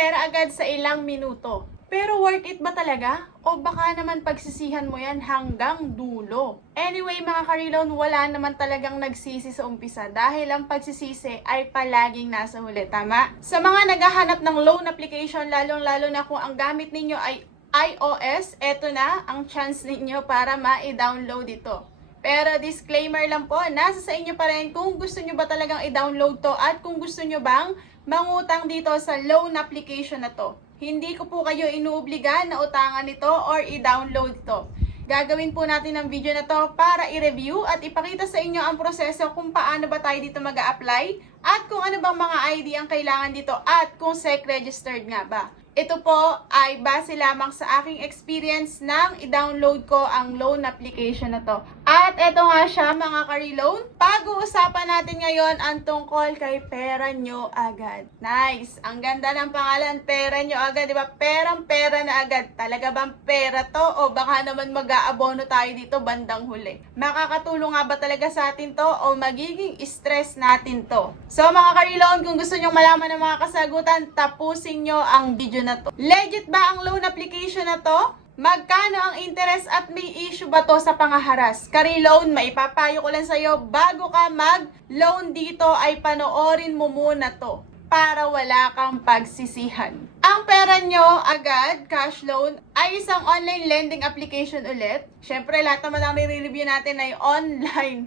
pera agad sa ilang minuto. Pero worth it ba talaga? O baka naman pagsisihan mo yan hanggang dulo? Anyway mga karilon, wala naman talagang nagsisi sa umpisa dahil ang pagsisisi ay palaging nasa huli, tama? Sa mga naghahanap ng loan application, lalong-lalo na kung ang gamit ninyo ay iOS, eto na ang chance ninyo para ma-download ito. Pero disclaimer lang po, nasa sa inyo pa rin kung gusto nyo ba talagang i-download to at kung gusto nyo bang mangutang dito sa loan application na to. Hindi ko po kayo inuobliga na utangan ito or i-download ito. Gagawin po natin ang video na to para i-review at ipakita sa inyo ang proseso kung paano ba tayo dito mag-a-apply at kung ano bang mga ID ang kailangan dito at kung SEC registered nga ba. Ito po ay base lamang sa aking experience nang i-download ko ang loan application na to. At ito nga siya mga ka-reloan. Pag-uusapan natin ngayon ang tungkol kay Pera Nyo Agad. Nice! Ang ganda ng pangalan, Pera Nyo Agad. Diba? Perang-pera na agad. Talaga bang pera to? O baka naman mag-aabono tayo dito bandang huli? Makakatulong nga ba talaga sa atin to? O magiging stress natin to? So mga ka-reloan, kung gusto nyo malaman ng mga kasagutan, tapusin nyo ang video na to. Legit ba ang loan application na to? Magkano ang interest at may issue ba to sa pangaharas? Ka-reloan, maipapayo ko lang sa'yo, bago ka mag-loan dito ay panoorin mo muna to para wala kang pagsisihan. Ang Pera Nyo Agad Cash Loan ay isang online lending application ulit. Siyempre, lahat naman ang nire-review natin ay online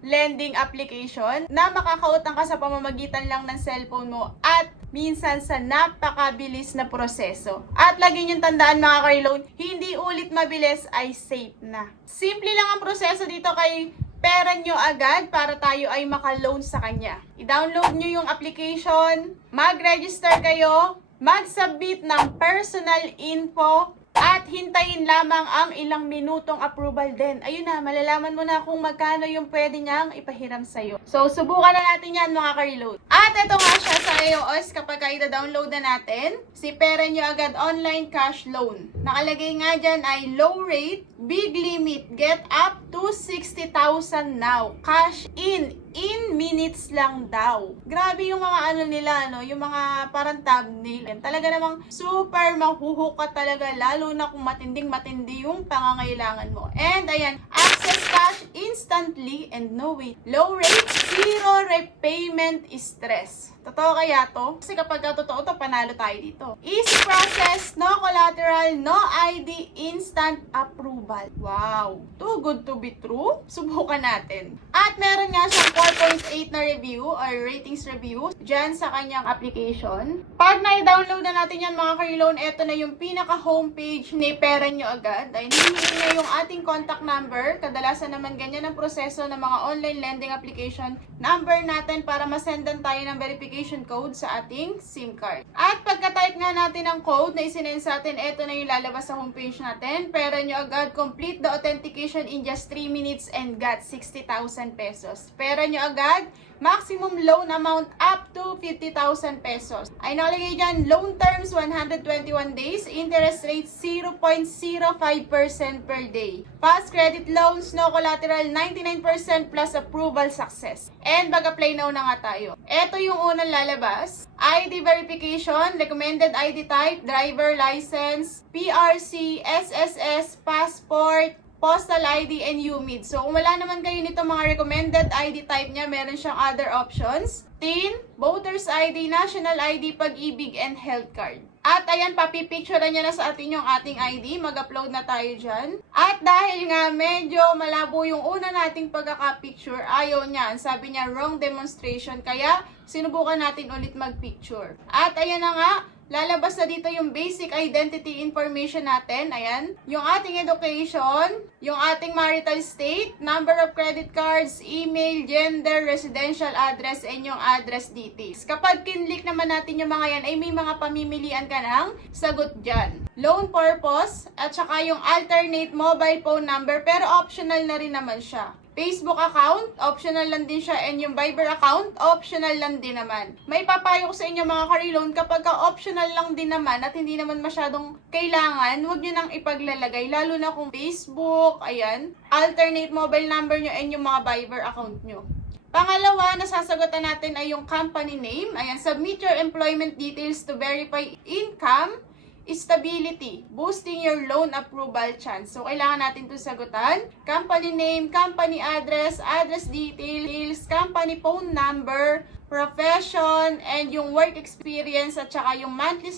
lending application na makakautang ka sa pamamagitan lang ng cellphone mo at minsan sa napakabilis na proseso. At lagi niyong tandaan mga ka-reloan, hindi ulit mabilis ay safe na. Simple lang ang proseso dito kay Pera Nyo Agad para tayo ay maka-loan sa kanya. I-download nyo yung application, mag-register kayo, mag-submit ng personal info, at hintayin lamang ang ilang minutong approval din. Ayun na, malalaman mo na kung magkano yung pwede niyang ipahiram sa'yo. So, subukan na natin yan mga ka-reload. At ito nga siya sa iOS kapag i-download na natin, si Pera Nyo Agad Online Cash Loan. Nakalagay nga dyan ay low rate, big limit, get up to 60,000 now. Cash in minutes lang daw. Grabe yung mga ano nila, no? Yung mga parang thumbnail. Talaga namang super mahuhook ka talaga, lalo na kung matinding-matindi yung pangangailangan mo. And ayan, access cash instantly and no wait. Low rate, zero repayment stress. Totoo kaya to? Kasi kapag totoo to, panalo tayo dito. Easy process, no collateral, no ID, instant approval. Wow! Too good to be true? Subukan natin. At meron nga siyang 4.8 na review or ratings review dyan sa kanyang application. Pag na-download na natin yan mga ka-reloan, eto na yung pinaka-homepage ni Pera Nyo Agad. Ay hinihingi niya yung ating contact number. Kadalasan naman ganyan ang proseso ng mga online lending application. Number natin para masendan tayo ng verification code sa ating SIM card. At pagka-type nga natin ang code na isinend sa atin, eto na yung lalabas sa homepage natin. Pera Nyo Agad, complete the authentication in just 3 minutes and got 60,000 pesos. Pera Nyo Agad, maximum loan amount up to 50,000 pesos. Ay nakalagay dyan, loan terms 121 days, interest rate 0.05% per day. Fast credit loans, no collateral, 99% plus approval success. And mag-apply now na nga tayo. Ito yung unang lalabas. ID verification, recommended ID type, driver license, PRC, SSS, passport, postal ID, and UMID. So, kung wala naman kayo nito mga recommended ID type niya, meron siyang other options. TIN, Voters ID, National ID, Pag-ibig, and Health Card. At ayan, papipicturean niya na sa atin yung ating ID. Mag-upload na tayo dyan. At dahil nga medyo malabo yung una nating pagkaka-picture, ayaw niya. Sabi niya, wrong demonstration. Kaya, sinubukan natin ulit mag-picture. At ayan na nga, lalabas na dito yung basic identity information natin. Ayan. Yung ating education, yung ating marital state, number of credit cards, email, gender, residential address, and yung address details. Kapag kinlik naman natin yung mga yan, ay may mga pamimilian ka ng sagot dyan. Loan purpose, at saka yung alternate mobile phone number, pero optional na rin naman siya. Facebook account, optional lang din siya, and yung Viber account, optional lang din naman. May papayo ko sa inyo mga ka-reloan, kapag optional lang din naman at hindi naman masyadong kailangan, huwag nyo nang ipaglalagay, lalo na kung Facebook, ayan, alternate mobile number nyo, and yung mga Viber account nyo. Pangalawa na sasagutan natin ay yung company name. Ayan, submit your employment details to verify income, stability, boosting your loan approval chance. So, kailangan natin ito sagutan. Company name, company address, address details, company phone number, profession, and yung work experience, at saka yung monthly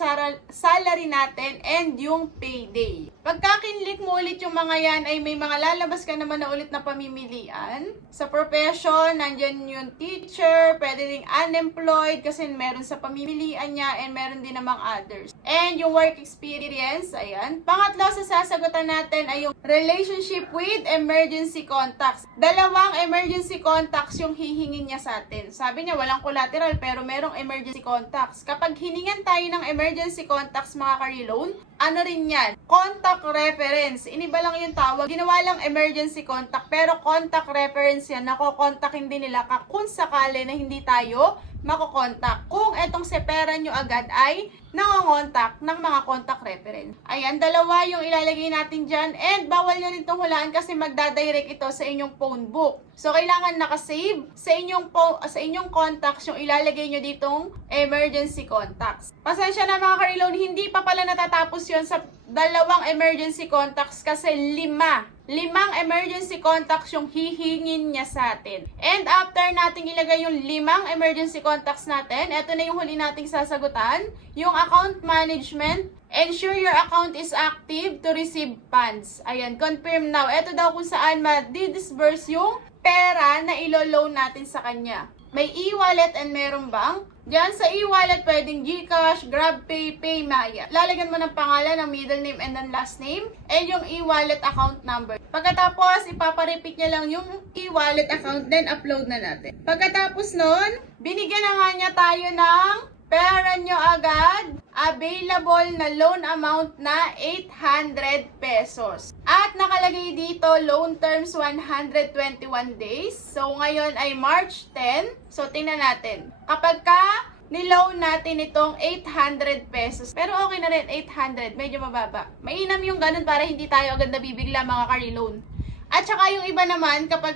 salary natin, and yung payday. Pagka kinlik mo ulit yung mga yan, ay may mga lalabas ka naman na ulit na pamimilian. Sa profession, nandyan yung teacher, pwede ring unemployed kasi meron sa pamimilian niya, and meron din namang others. And yung work experience, ayan. Pangatlo sa sasagutan natin ay yung relationship with emergency contacts. Dalawang emergency contacts yung hihingin niya sa atin. Sabi niya, walang collateral pero merong emergency contacts. Kapag hiningan tayo ng emergency contacts, mga ka-reloan, ano rin yan? Contact reference. Iniba lang yung tawag. Ginawa lang emergency contact pero contact reference yan. Nakokontakin din nila kung sakali na hindi tayo makokontak. Kung etong separa nyo agad ay nangongontak ng mga contact reference. Ayan, dalawa yung ilalagay natin dyan. And bawal nyo rin itong hulaan kasi magdadirect ito sa inyong phone book. So, kailangan nakasave sa inyong contacts yung ilalagay nyo ditong emergency contacts. Pasensya na mga ka-reload, hindi pa pala natatapos yun sa dalawang emergency contacts kasi limang emergency contacts yung hihingin niya sa atin. And after nating ilagay yung 5 emergency contacts natin, eto na yung huli nating sasagutan, yung account management. Ensure your account is active to receive funds. Ayan, confirm now. Eto daw kung saan ma-disburse yung pera na ilo-loan natin sa kanya. May e-wallet and merong bank. Diyan sa e-wallet, pwedeng GCash, GrabPay, PayMaya. Lalagyan mo ng pangalan, ng middle name, and then last name, and yung e-wallet account number. Pagkatapos, ipaparepeat niya lang yung e-wallet account, then upload na natin. Pagkatapos nun, binigyan na nga niya tayo ng pera nyo agad, available na loan amount na 800 pesos. At nakalagay dito, loan terms 121 days. So, ngayon ay March 10. So, tingnan natin. Kapag ka niloan natin itong 800 pesos, pero okay na rin, 800, medyo mababa. Mainam yung ganun para hindi tayo agad nabibigla mga ka-reloan. At saka yung iba naman, kapag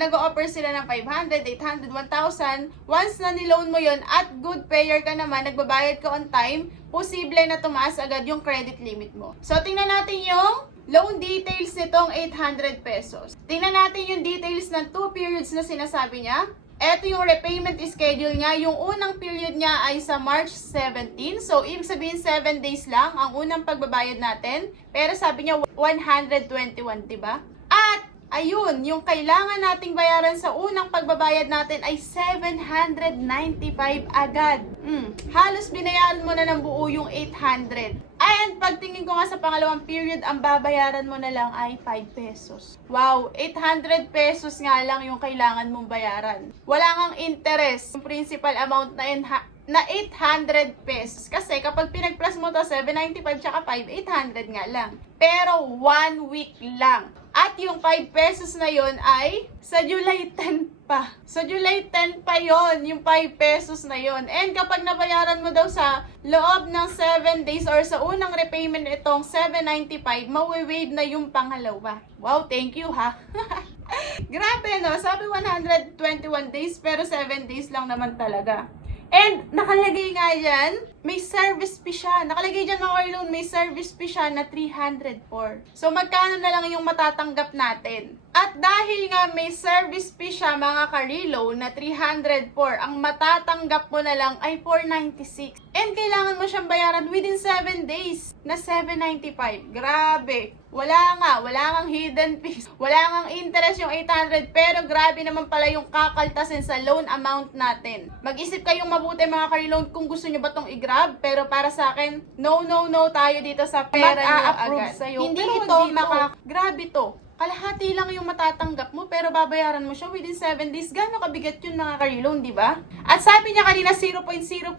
nag-o-offer sila ng 500, 800, 1,000, once na niloan mo yon at good payer ka naman, nagbabayad ka on time, posible na tumaas agad yung credit limit mo. So, tingnan natin yung loan details nitong 800 pesos. Tingnan natin yung details ng 2 periods na sinasabi niya. Ito yung repayment schedule niya. Yung unang period niya ay sa March 17. So, ibig sabihin 7 days lang ang unang pagbabayad natin. Pero sabi niya 121, diba? At, ayun, yung kailangan nating bayaran sa unang pagbabayad natin ay 795 agad. Halos binayaran mo na ng buo yung 800. And pagtingin ko nga sa pangalawang period, ang babayaran mo na lang ay 5 pesos. Wow, 800 pesos nga lang yung kailangan mong bayaran. Wala kang interest. Yung principal amount na 800 pesos. Kasi kapag pinag-plus mo to 795 tsaka 5, 800 nga lang. Pero 1 week lang. At yung 5 pesos na yon ay sa July 10 pa. Sa July 10 pa yon yung 5 pesos na yon. And kapag nabayaran mo daw sa loob ng 7 days or sa unang repayment itong 795, mawi-waive na yung pangalawa. Wow, thank you ha. Grabe no, sabi 121 days pero 7 days lang naman talaga. And nakalagay nga dyan, may service fee siya. Nakalagay dyan mga ka-reloan, may service fee siya na 304. So magkano na lang yung matatanggap natin? At dahil nga may service fee siya mga ka-reloan na 304, ang matatanggap mo na lang ay 496. And kailangan mo siyang bayaran within 7 days na 795. Grabe. Wala kang hidden fees. Wala kang interest yung 800, pero grabe naman pala yung kakaltasin sa loan amount natin. Mag-isip kayong mabuti mga ka-reloan kung gusto nyo ba tong i-grab, pero para sa akin, no tayo dito sa pera nyo agad. Sa'yo. Hindi pero ito, grabe to. Kalahati lang yung matatanggap mo, pero babayaran mo siya within 7 days. Gano'ng kabigat yun mga ka-reloan, di ba? At sabi niya kanina, 0.05%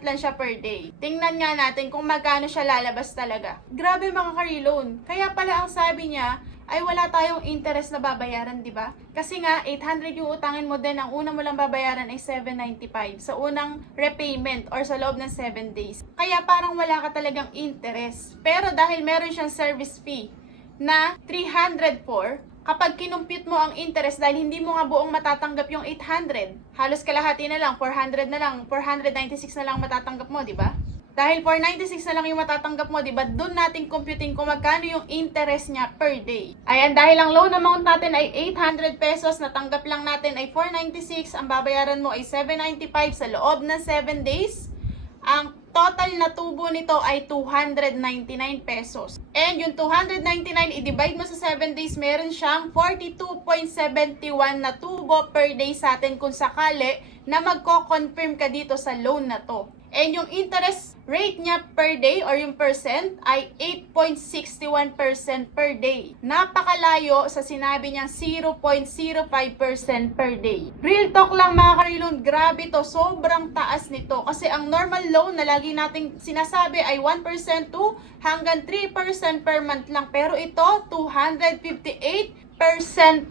lang siya per day. Tingnan nga natin kung magkano siya lalabas talaga. Grabe mga ka-reloan. Kaya pala ang sabi niya, ay wala tayong interest na babayaran, di ba? Kasi nga, 800 yung utangin mo din, ang una mo lang babayaran ay 795 sa unang repayment or sa loob ng 7 days. Kaya parang wala ka talagang interest. Pero dahil meron siyang service fee na 304, kapag kinumpute mo ang interest dahil hindi mo nga buong matatanggap yung 800, halos kalahati na lang, 400 na lang, 496 na lang matatanggap mo, di ba? Dahil 496 na lang yung matatanggap mo, di ba? Doon natin computing kung magkano yung interest niya per day. Ayan, dahil ang loan amount natin ay 800 pesos, natanggap lang natin ay 496, ang babayaran mo ay 795 sa loob ng 7 days. Ang total na tubo nito ay 299 pesos. And yung 299, i-divide mo sa 7 days, meron siyang 42.71 na tubo per day sa atin kung sakali na magko-confirm ka dito sa loan na to. And yung interest rate niya per day or yung percent ay 8.61% per day. Napakalayo sa sinabi niyang 0.05% per day. Real talk lang mga karilon, grabe to, sobrang taas nito. Kasi ang normal loan na lagi nating sinasabi ay 1% to hanggang 3% per month lang. Pero ito, 258%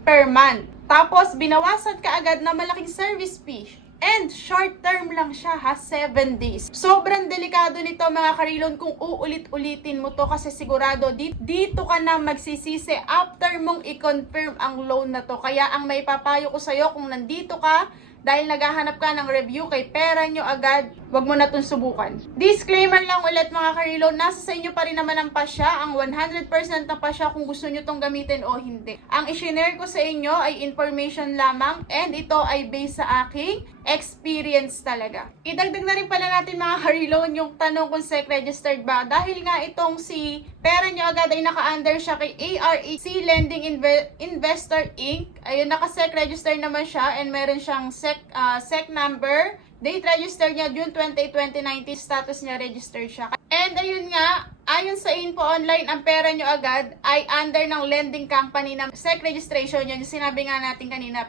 per month. Tapos, binawasan ka agad na malaking service fee. And short term lang siya ha, 7 days. Sobrang delikado nito mga karilon kung uulit-ulitin mo to kasi sigurado dito ka na magsisisi after mong i-confirm ang loan na to. Kaya ang may papayo ko sa'yo kung nandito ka dahil naghahanap ka ng review kay pera nyo agad, wag mo na itong subukan. Disclaimer lang ulit mga karilon, nasa sa inyo pa rin naman ang pasya, ang 100% ng pasya kung gusto nyo itong gamitin o hindi. Ang i-share ko sa inyo ay information lamang and ito ay based sa aking experience talaga. Idagdag na rin pala natin mga karilon yung tanong kung SEC registered ba. Dahil nga itong si pera nyo agad ay naka-under siya kay AREC Lending Investor Inc. Ayun, naka-SEC registered naman siya and meron siyang SEC number. Date registered niya June 20, 2019. Status niya registered siya. And ayun nga, ayon sa Info Online, ang pera nyo agad ay under ng lending company ng SEC registration. Yun yung sinabi nga natin kanina.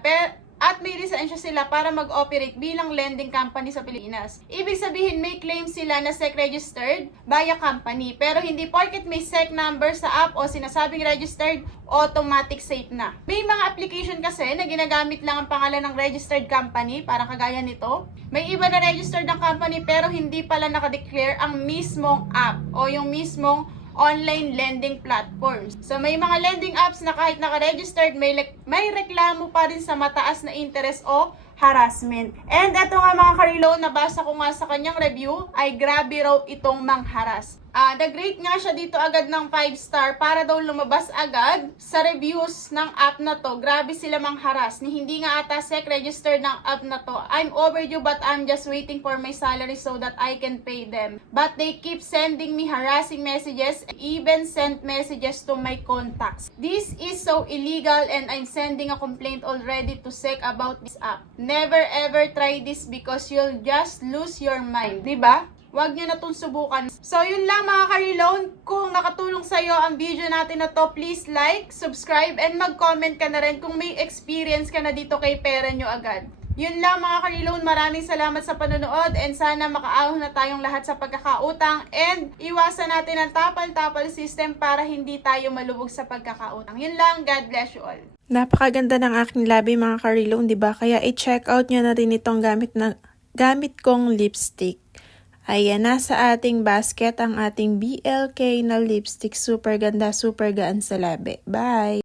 At may lisensya sila para mag-operate bilang lending company sa Pilipinas. Ibig sabihin, may claim sila na SEC registered via company. Pero hindi porket may SEC number sa app o sinasabing registered, automatic safe na. May mga application kasi na ginagamit lang ang pangalan ng registered company, parang kagaya nito. May iba na registered ng company pero hindi pala nakadeclare ang mismong app o yung mismong online lending platforms. So may mga lending apps na kahit naka-registered, may reklamo pa rin sa mataas na interest o harassment. And eto nga mga karilon, nabasa ko nga sa kanyang review, ay grabe raw itong mangharas. Nag-rate nga siya dito agad ng 5 star para daw lumabas agad sa reviews ng app na to. Grabe sila mangharas. Hindi nga ata SEC registered ng app na to. I'm overdue but I'm just waiting for my salary so that I can pay them. But they keep sending me harassing messages, even sent messages to my contacts. This is so illegal and I'm sending a complaint already to SEC about this app. Never ever try this because you'll just lose your mind. Diba? Huwag nyo na itong subukan. So, yun lang mga karilon. Kung nakatulong sa'yo ang video natin na to, please like, subscribe, and mag-comment ka na rin kung may experience ka na dito kay pera nyo agad. Yun lang mga karilon. Maraming salamat sa panonood and sana makaahon na tayong lahat sa pagkakautang and iwasan natin ang tapal-tapal system para hindi tayo malubog sa pagkakautang. Yun lang. God bless you all. Napakaganda ng aking labi mga karilon, 'di ba? Kaya i-check out niyo na rin itong gamit kong lipstick. Ayan, nasa ating basket ang ating BLK na lipstick. Super ganda, super gaan sa labi. Bye!